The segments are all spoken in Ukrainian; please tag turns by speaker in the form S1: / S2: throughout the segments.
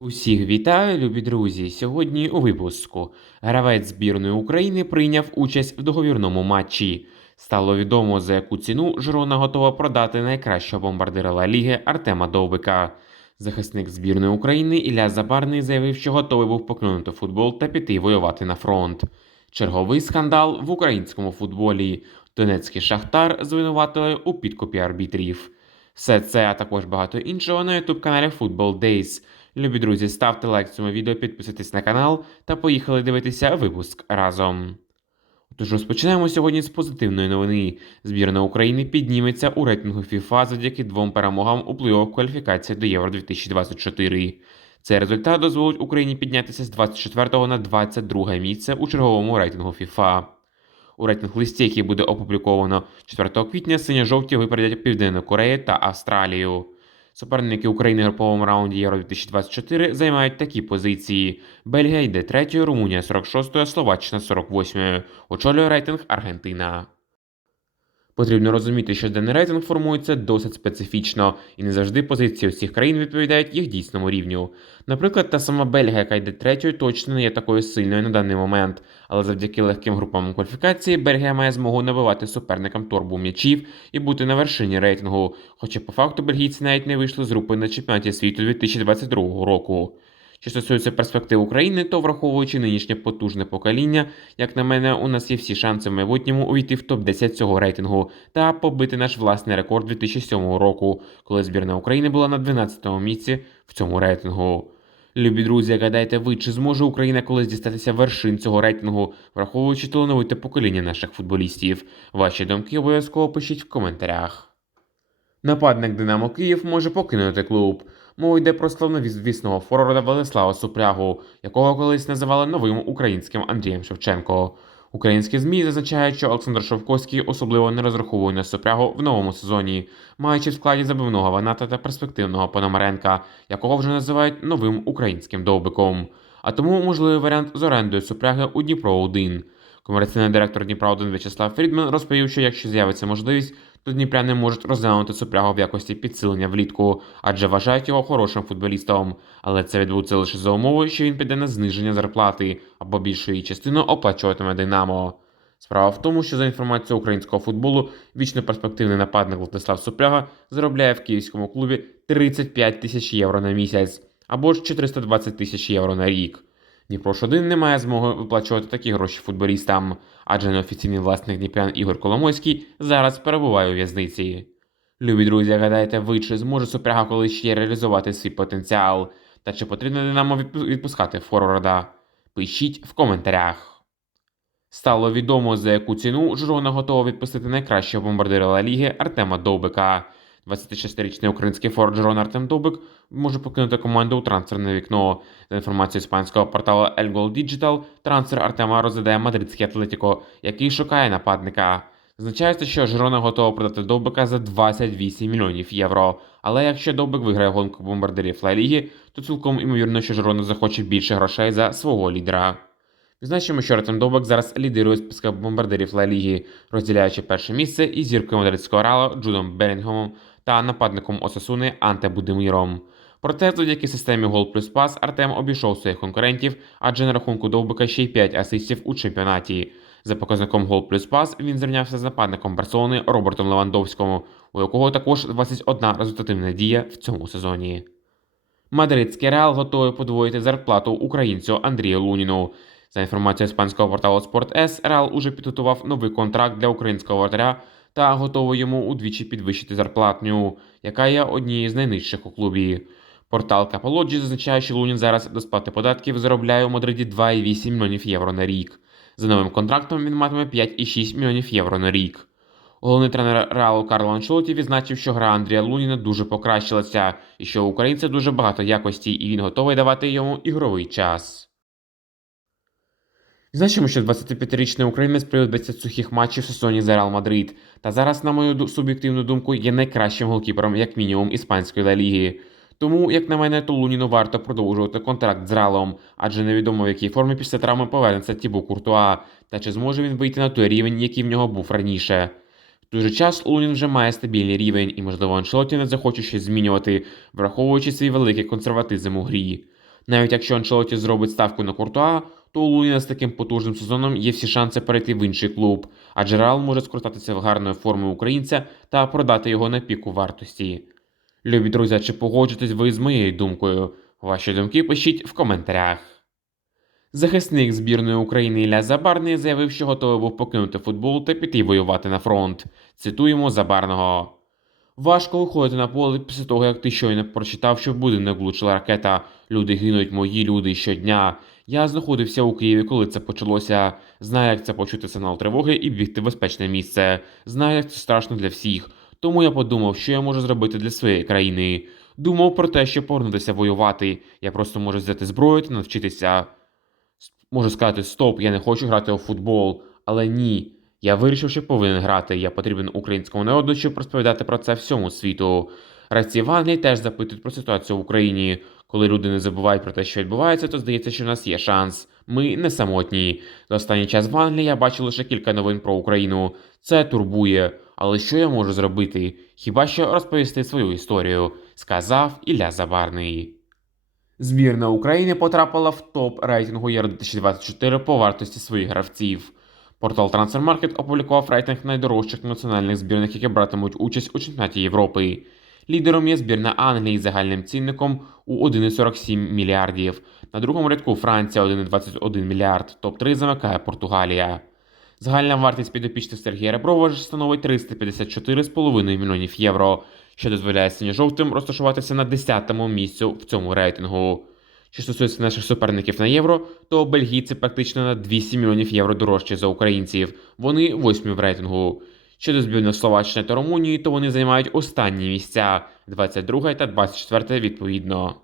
S1: Усіх вітаю, любі друзі! Сьогодні у випуску гравець збірної України прийняв участь в договірному матчі. Стало відомо, за яку ціну Жирона готова продати найкращого бомбардира Ла Ліги Артема Довбика. Захисник збірної України Ілля Забарний заявив, що готовий був покинути футбол та піти воювати на фронт. Черговий скандал в українському футболі. Донецький шахтар звинуватили у підкупі арбітрів. Все це, а також багато іншого на youtube каналі Football Days. Любі друзі, ставте лайк цьому відео, підписуйтесь на канал та поїхали дивитися випуск разом. Тож розпочинаємо сьогодні з позитивної новини. Збірна України підніметься у рейтингу FIFA завдяки двом перемогам у плей-офф кваліфікації до Євро 2024. Цей результат дозволить Україні піднятися з 24 на 22 місце у черговому рейтингу FIFA. У рейтинг листі, який буде опубліковано 4 квітня, синьо-жовті випередять Південну Корею та Австралію. Суперники України в груповому раунді Євро 2024 займають такі позиції: Бельгія йде третьою, Румунія 46-ю, Словаччина 48-ю. Очолює рейтинг Аргентина. Потрібно розуміти, що даний рейтинг формується досить специфічно, і не завжди позиції усіх країн відповідають їх дійсному рівню. Наприклад, та сама Бельгія, яка йде третьою, точно не є такою сильною на даний момент, але завдяки легким групам кваліфікації Бельгія має змогу набивати суперникам торбу м'ячів і бути на вершині рейтингу. Хоча по факту бельгійці навіть не вийшли з групи на чемпіонаті світу 2022 року. Що стосується перспектив України, то враховуючи нинішнє потужне покоління, як на мене, у нас є всі шанси в майбутньому увійти в топ-10 цього рейтингу та побити наш власний рекорд 2007 року, коли збірна України була на 12-му місці в цьому рейтингу. Любі друзі, гадайте ви, чи зможе Україна колись дістатися вершин цього рейтингу, враховуючи талановите покоління наших футболістів? Ваші думки обов'язково пишіть в коментарях. Нападник Динамо Київ може покинути клуб. Мова йде про славновізвісного форварда Владислава Супрягу, якого колись називали новим українським Андрієм Шевченко. Українські ЗМІ зазначають, що Олександр Шовковський особливо не розраховує на Супрягу в новому сезоні, маючи в складі забивного ваната та перспективного Пономаренка, якого вже називають новим українським довбиком. А тому можливий варіант з орендою Супряги у Дніпро 1 Комерційний директор Дніпра 1 В'ячеслав Фрідман розповів, що якщо з'явиться можливість, то дніпряни можуть розглянути Супрягу в якості підсилення влітку, адже вважають його хорошим футболістом. Але це відбудеться лише за умовою, що він піде на зниження зарплати або більшу її частину оплачуватиме Динамо. Справа в тому, що за інформацією українського футболу, вічно перспективний нападник Владислав Супряга заробляє в київському клубі 35 тисяч євро на місяць або ж 420 тисяч євро на рік. Дніпрош 1 не має змоги виплачувати такі гроші футболістам, адже неофіційний власник Дніпрян Ігор Коломойський зараз перебуває у в'язниці. Любі друзі, гадаєте, ви чи зможе Супряга колись ще реалізувати свій потенціал? Та чи потрібно Динамо відпускати форварда? Пишіть в коментарях. Стало відомо, за яку ціну Жирона готова відпустити найкращого бомбардира Ла Ліги Артема Довбика. 26-річний український форвард Жирона Артем Довбик може покинути команду у трансферне вікно. За інформацією іспанського порталу El Gol Digital, трансфер Артема розглядає мадридський Атлетіко, який шукає нападника. Зазначається, що Жирона готова продати Довбика за 28 мільйонів євро. Але якщо Довбик виграє гонку бомбардирів Ла Ліги, то цілком імовірно, що Жирона захоче більше грошей за свого лідера. Відзначимо, що Артем Довбик зараз лідирує списка бомбардирів Ла Ліги, розділяючи перше місце із зіркою мадридського Реала Джудом Белінгемом та нападником Осасуни Анте Будиміром. Проте завдяки системі гол плюс пас Артем обійшов своїх конкурентів, адже на рахунку Довбика ще й 5 асистів у чемпіонаті. За показником гол плюс пас він зрівнявся з нападником Барселони Робертом Левандовським, у якого також 21 результативна дія в цьому сезоні. Мадридський Реал готовий подвоїти зарплату українцю Андрію Луніну. За інформацією іспанського порталу Sport.S, Реал уже підготував новий контракт для українського вратаря та готовий йому удвічі підвищити зарплатню, яка є однією з найнижчих у клубі. Портал Capology зазначає, що Лунін зараз до сплати податків заробляє у Мадриді 2,8 мільйонів євро на рік. За новим контрактом він матиме 5,6 мільйонів євро на рік. Головний тренер Реалу Карло Анчелоті відзначив, що гра Андрія Луніна дуже покращилася, і що у українця дуже багато якості, і він готовий давати йому ігровий час. Значимо, що 25-річний українець провів 20 сухих матчів в сезоні за Реал Мадрид, та зараз, на мою суб'єктивну думку, є найкращим голкіпером, як мінімум, іспанської Ла Ліги. Тому, як на мене, то Луніну варто продовжувати контракт з Реалом, адже невідомо в якій формі після травми повернеться Тібу Куртуа, та чи зможе він вийти на той рівень, який в нього був раніше. В той же час Лунін вже має стабільний рівень, і, можливо, Аншелоті не захоче щось змінювати, враховуючи свій великий консерватизм у грі. Навіть якщо Анчелоті зробить ставку на Куртуа, то у Луїна з таким потужним сезоном є всі шанси перейти в інший клуб, адже Реал може скористатися гарною формою українця та продати його на піку вартості. Любі друзі, чи погоджуєтесь ви з моєю думкою? Ваші думки пишіть в коментарях. Захисник збірної України Ілля Забарний заявив, що готовий був покинути футбол та піти воювати на фронт. Цитуємо Забарного. Важко виходити на поле після того, як ти щойно прочитав, що в будинок влучила ракета. Люди гинуть, мої люди щодня. Я знаходився у Києві, коли це почалося. Знаю, як це почути сигнал тривоги і бігти в безпечне місце. Знаю, як це страшно для всіх. Тому я подумав, що я можу зробити для своєї країни. Думав про те, щоб повернутися воювати. Я просто можу взяти зброю та навчитися. Можу сказати, стоп, я не хочу грати у футбол, але ні. Я вирішив, що повинен грати. Я потрібен українському народу, щоб розповідати про це всьому світу. Гравці в теж запитують про ситуацію в Україні. Коли люди не забувають про те, що відбувається, то здається, що в нас є шанс. Ми не самотні. За останній час в Англії я бачив лише кілька новин про Україну. Це турбує. Але що я можу зробити? Хіба що розповісти свою історію, сказав Ілля Забарний. Збірна України потрапила в топ рейтингу Євро 2024 по вартості своїх гравців. Портал Transfermarkt опублікував рейтинг найдорожчих національних збірних, які братимуть участь у чемпіонаті Європи. Лідером є збірна Англії з загальним цінником у 1,47 мільярдів. На другому рядку Франція 1,21 мільярд. Топ-3 замикає Португалія. Загальна вартість підопічних Сергія Реброва ж становить 354,5 мільйонів євро, що дозволяє синьо-жовтим розташуватися на 10-му місцю в цьому рейтингу. Що стосується наших суперників на євро, то бельгійці практично на 200 мільйонів євро дорожчі за українців. Вони восьмі в рейтингу. Щодо збірної Словаччини та Румунії, то вони займають останні місця 22 та 24 відповідно.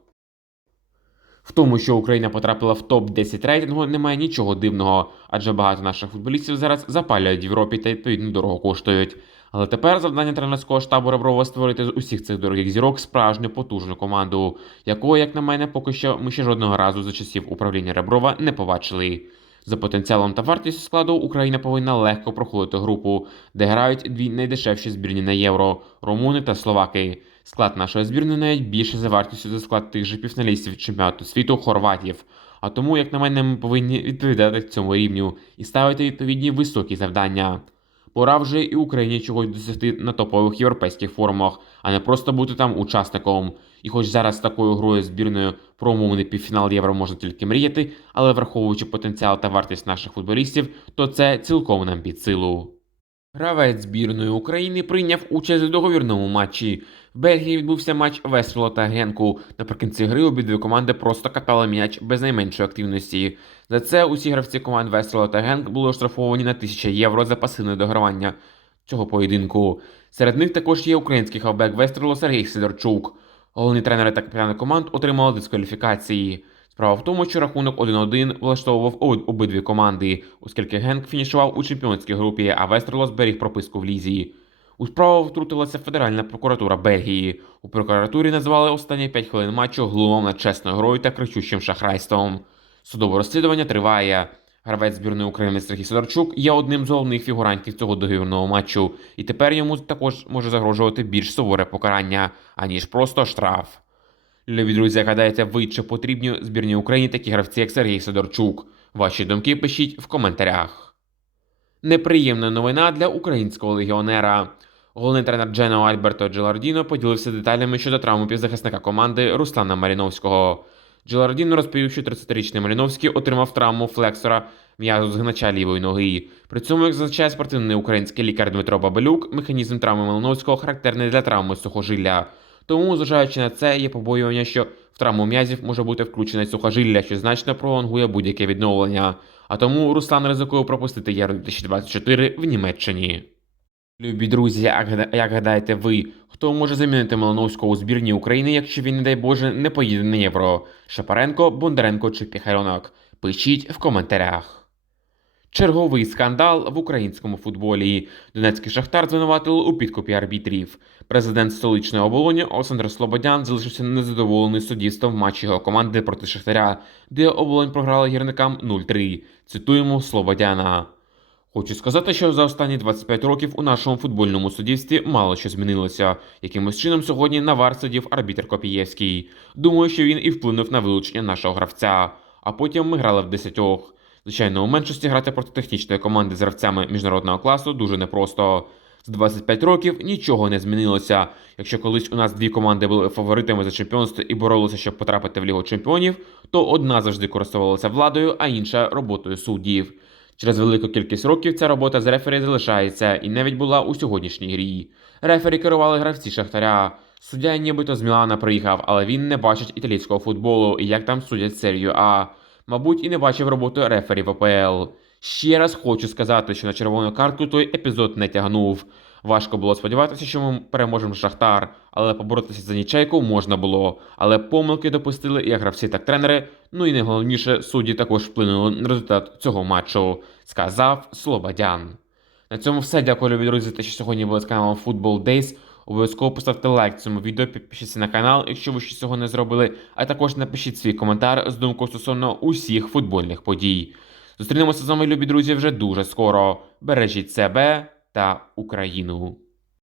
S1: В тому, що Україна потрапила в топ-10 рейтингу, немає нічого дивного, адже багато наших футболістів зараз запалюють в Європі та відповідно дорого коштують. Але тепер завдання тренерського штабу Реброва створити з усіх цих дорогих зірок справжню потужну команду, якого, як на мене, поки що ми ще жодного разу за часів управління Реброва не побачили. За потенціалом та вартістю складу Україна повинна легко проходити групу, де грають дві найдешевші збірні на євро румуни та словаки. Склад нашої збірної навіть більше за вартістю за склад тих же півфіналістів чемпіонату світу хорватів. А тому, як на мене, ми повинні відповідати цьому рівню і ставити відповідні високі завдання. Пора вже і Україні чогось досягти на топових європейських форумах, а не просто бути там учасником. І хоч зараз з такою грою збірною про умовний півфінал євро можна тільки мріяти, але враховуючи потенціал та вартість наших футболістів, то це цілком нам під силу. Гравець збірної України прийняв участь у договірному матчі. В Бельгії відбувся матч Весфіла та Генку. Наприкінці гри обидві команди просто катали м'яч без найменшої активності. За це усі гравці команд Весфіла та Генк були оштрафовані на 1000 євро за пасивне догравання цього поєдинку. Серед них також є український хавбек Вестрело Сергій Сидорчук. Головні тренери та капітани команд отримали дискваліфікації. Справа в тому, що рахунок 1-1 влаштовував обидві команди, оскільки Генк фінішував у чемпіонській групі, а Вестрело зберіг прописку в лізі. У справу втрутилася Федеральна прокуратура Бельгії. У прокуратурі назвали останні 5 хвилин матчу глумом над чесною грою та кричущим шахрайством. Судове розслідування триває. Гравець збірної України Сергій Сидорчук є одним з головних фігурантів цього договірного матчу, і тепер йому також може загрожувати більш суворе покарання, аніж просто штраф. Любі друзі, гадаєте, ви чи потрібні збірній Україні такі гравці, як Сергій Сидорчук? Ваші думки пишіть в коментарях. Неприємна новина для українського легіонера. Головний тренер Джено Альберто Джелардіно поділився деталями щодо травми півзахисника команди Руслана Маріновського. Джелардіно розповів, що 30-річний Маріновський отримав травму флексора м'язу згинача лівої ноги. При цьому, як зазначає спортивний український лікар Дмитро Бабелюк, механізм травми Малиновського характерний для травми сухожилля. Тому, зважаючи на це, є побоювання, що в травму м'язів може бути включене сухожилля, що значно пролонгує будь-яке відновлення. А тому Руслан ризикує пропустити Євро 2024 в Німеччині. Любі друзі, як, гадаєте ви, хто може замінити Малиновського у збірні України, якщо він, не дай Боже, не поїде на євро? Шапаренко, Бондаренко чи Піхальонок? Пишіть в коментарях. Черговий скандал в українському футболі. Донецький шахтар звинуватили у підкупі арбітрів. Президент столичної оболоні Олександр Слободян залишився незадоволений суддівством в матчі його команди проти Шахтаря, де оболонь програла гірникам 0-3. Цитуємо Слободяна. Хочу сказати, що за останні 25 років у нашому футбольному суддівстві мало що змінилося. Якимось чином сьогодні на вар сидів арбітр Копієвський. Думаю, що він і вплинув на вилучення нашого гравця. А потім ми грали в десятьох. Звичайно, у меншості грати проти технічної команди з гравцями міжнародного класу дуже непросто. За 25 років нічого не змінилося. Якщо колись у нас дві команди були фаворитами за чемпіонство і боролися, щоб потрапити в Лігу чемпіонів, то одна завжди користувалася владою, а інша роботою суддів. Через велику кількість років ця робота з рефері залишається і навіть була у сьогоднішній грі. Рефері керували гравці Шахтаря. Суддя нібито з Мілана приїхав, але він не бачить італійського футболу і як там судять серію А. Мабуть, і не бачив роботу рефері АПЛ. Ще раз хочу сказати, що на червону картку той епізод не тягнув. Важко було сподіватися, що ми переможемо Шахтар, але поборотися за нічейку можна було. Але помилки допустили як гравці, так тренери. Ну і найголовніше, судді також вплинули на результат цього матчу, сказав Слободян. На цьому все. Дякую, любі друзі, те, що сьогодні були з каналом Football Days. Обов'язково поставте лайк цьому відео, підпишіться на канал, якщо ви ще цього не зробили, а також напишіть свій коментар з думкою стосовно усіх футбольних подій. Зустрінемося з вами, любі друзі, вже дуже скоро. Бережіть себе та Україну.